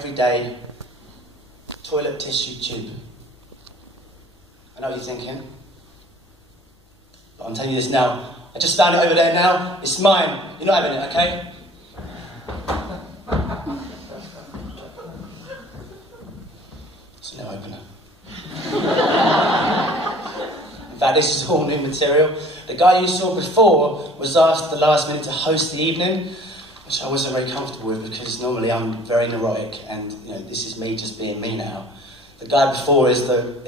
everyday toilet tissue tube. I know what you're thinking, but I'm telling you this now. I just found it over there now. It's mine. You're not having it, okay? It's no opener. In fact, this is all new material. The guy you saw before was asked at the last minute to host the evening, which I wasn't very comfortable with because normally I'm very neurotic and, you know, this is me just being me now. The guy before is the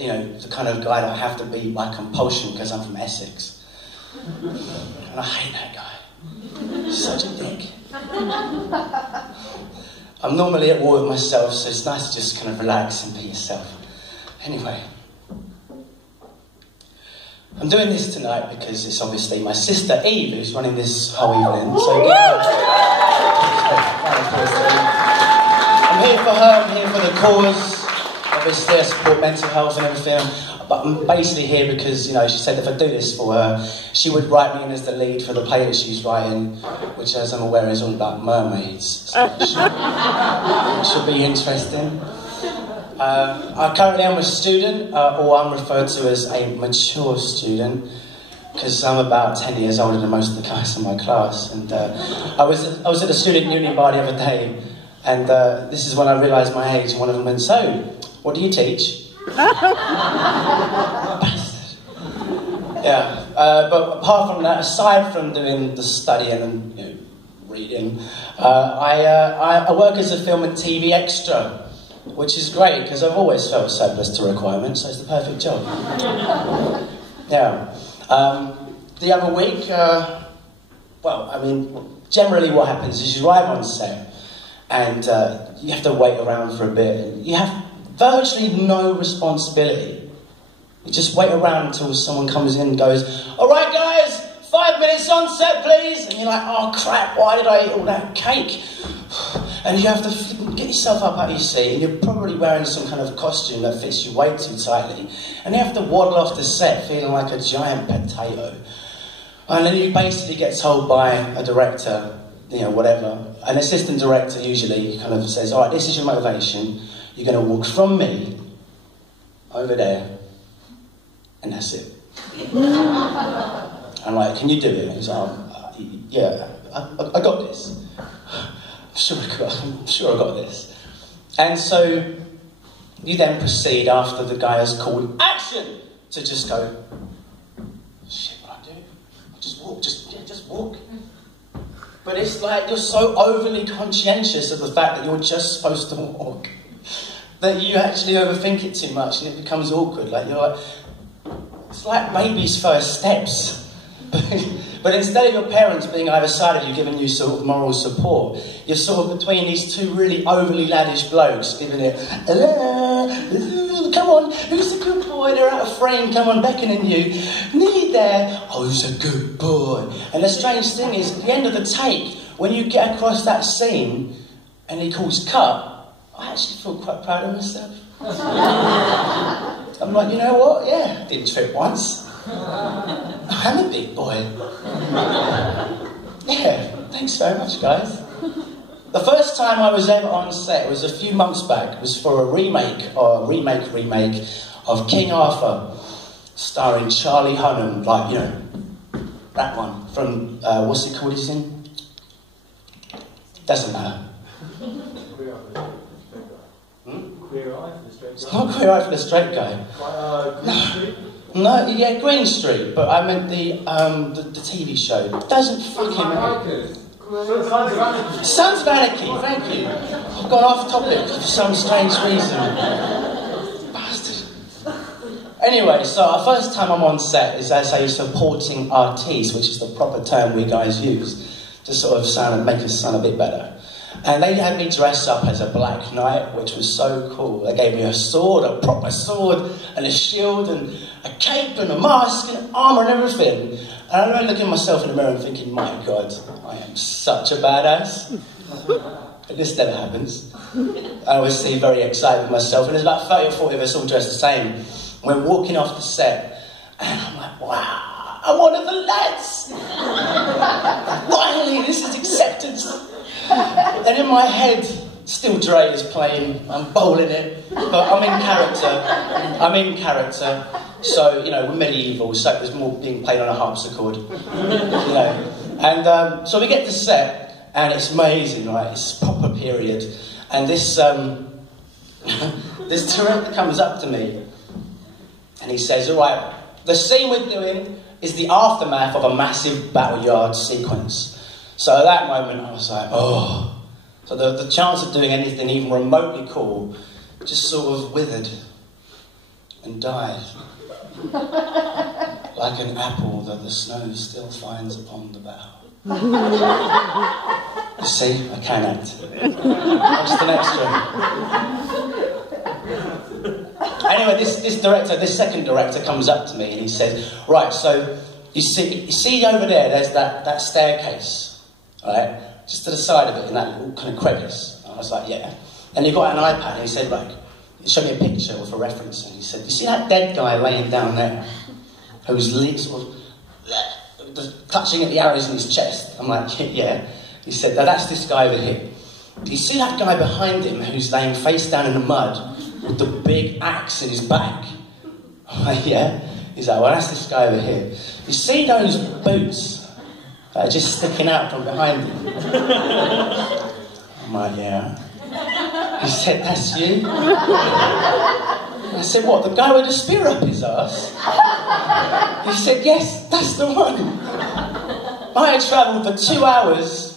kind of guy that I have to be by compulsion because I'm from Essex. And I hate that guy. He's such a dick. I'm normally at war with myself, so it's nice to just kind of relax and be yourself. Anyway, I'm doing this tonight because it's obviously my sister Eve who's running this whole evening. So I'm here for her, I'm here for the cause. Obviously I support mental health and everything. But I'm basically here because, you know, she said if I do this for her, she would write me in as the lead for the play that she's writing, which, as I'm aware, is all about mermaids. So it should be interesting. I currently am a student, or I'm referred to as a mature student, because I'm about 10 years older than most of the guys in my class. And I was at the student union bar the other day, and this is when I realised my age, and one of them went, "So, what do you teach?" Bastard. Yeah, but apart from that, aside from doing the studying and, you know, reading, I work as a film and TV extra, which is great because I've always felt surplus to requirements, so it's the perfect job. Yeah. The other week, well, I mean, generally what happens is you arrive on set and you have to wait around for a bit. And you have virtually no responsibility. You just wait around until someone comes in and goes, "All right, guys, 5 minutes on set, please." And you're like, "Oh, crap, why did I eat all that cake?" And you have to get yourself up out of your seat, and you're probably wearing some kind of costume that fits you way too tightly. And you have to waddle off the set feeling like a giant potato. And then you basically get told by a director, you know, whatever, an assistant director usually kind of says, "All right, this is your motivation. You're going to walk from me over there, and that's it." I'm like, "Can you do it?" And he's like, "Yeah, I got this. I'm sure I got this." And so you then proceed after the guy has called action to just go, "Shit, what I do? Just walk, just walk." But it's like you're so overly conscientious of the fact that you're just supposed to walk that you actually overthink it too much and it becomes awkward. Like you're like, it's like baby's first steps. But instead of your parents being either side of you, giving you sort of moral support, you're sort of between these two really overly laddish blokes, giving it, "Come on, who's a good boy? They're out of frame, come on, beckoning you. Nearly there, oh, who's a good boy?" And the strange thing is, at the end of the take, when you get across that scene and he calls cut, I actually feel quite proud of myself. I'm like, you know what? Yeah, didn't trip once. I'm a big boy. Yeah, thanks very much, guys. The first time I was ever on set was a few months back. It was for a remake of King Arthur, starring Charlie Hunnam, like, you know, that one from, what's it called he's in? Doesn't matter. Queer Eye for the Straight Guy. It's not Queer Eye for the Straight Guy. Green Street? No, yeah, Green Street, but I meant the TV show. It doesn't fucking matter. Sons of Anarchy, thank you. I've gone off topic for some strange reason. Bastard. Anyway, so our first time I'm on set is as a supporting artiste, which is the proper term we guys use to sort of sound and make us sound a bit better. And they had me dress up as a black knight, which was so cool. They gave me a sword, a proper sword, and a shield, and a cape, and a mask, and armour, and everything. And I remember looking at myself in the mirror and thinking, my God, I am such a badass. But this never happens. I always seem very excited with myself, and there's about 30 or 40 of us all dressed the same. We're walking off the set, and I'm like, wow, I'm one of the lads. Finally, this is acceptance. And in my head, Still Dre is playing, I'm bowling it, but I'm in character. So, you know, we're medieval, so it was more being played on a harpsichord, you know. And so we get to set, and it's amazing, right? It's proper period. And this, this director comes up to me, and he says, all right, the scene we're doing is the aftermath of a massive battle yard sequence. So at that moment, I was like, oh. So the chance of doing anything even remotely cool just sort of withered and died. Like an apple that the snow still finds upon the bough. You see, I can act. I'm just an extra. Anyway, this second director comes up to me and he says, right, so you see over there, there's that staircase, right? Just to the side of it, in that little kind of crevice. I was like, yeah. And he got an iPad and he said, like, he showed me a picture with a reference and he said, you see that dead guy laying down there? Who's sort of clutching at the arrows in his chest? I'm like, yeah. He said, that's this guy over here. Do you see that guy behind him who's laying face down in the mud with the big axe in his back? I'm like, yeah. He's like, well, that's this guy over here. You see those boots that are just sticking out from behind him? I'm like, yeah. He said, that's you? I said, what, the guy with the spear up his ass? He said, yes, that's the one. I had travelled for 2 hours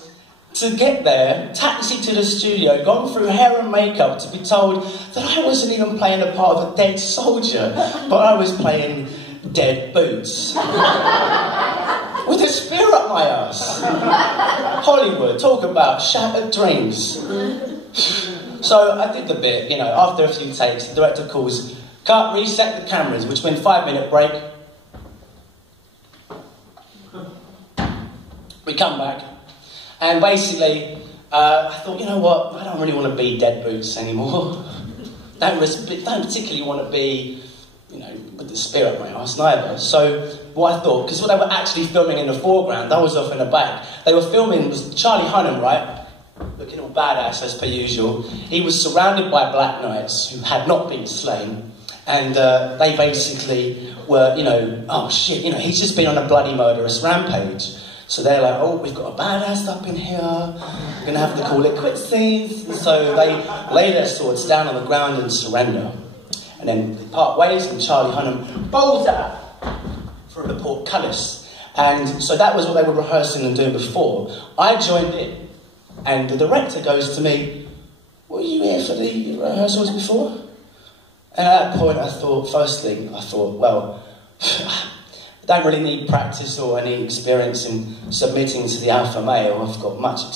to get there, taxi to the studio, gone through hair and makeup to be told that I wasn't even playing the part of a dead soldier, but I was playing dead boots. With a spear up my ass. Hollywood, talk about shattered dreams. So I did the bit, you know, after a few takes, the director calls, cut, reset the cameras, which meant 5-minute break. We come back, and basically, I thought, you know what, I don't really want to be dead boots anymore. Don't particularly want to be, you know, with the spear up my ass neither. So what I thought, because what they were actually filming in the foreground, I was off in the back. They were filming, was Charlie Hunnam, right? Looking all badass as per usual. He was surrounded by black knights who had not been slain, and they basically were, you know, oh shit, you know, he's just been on a bloody murderous rampage. So they're like, oh, we've got a badass up in here, we're gonna have to call it quits. So they lay their swords down on the ground and surrender. And then they part ways, and Charlie Hunnam bowls out for the portcullis. And so that was what they were rehearsing and doing before. I joined in. And the director goes to me, were you here for the rehearsals before? And at that point I thought, well, I don't really need practice or any experience in submitting to the alpha male. I've got much experience.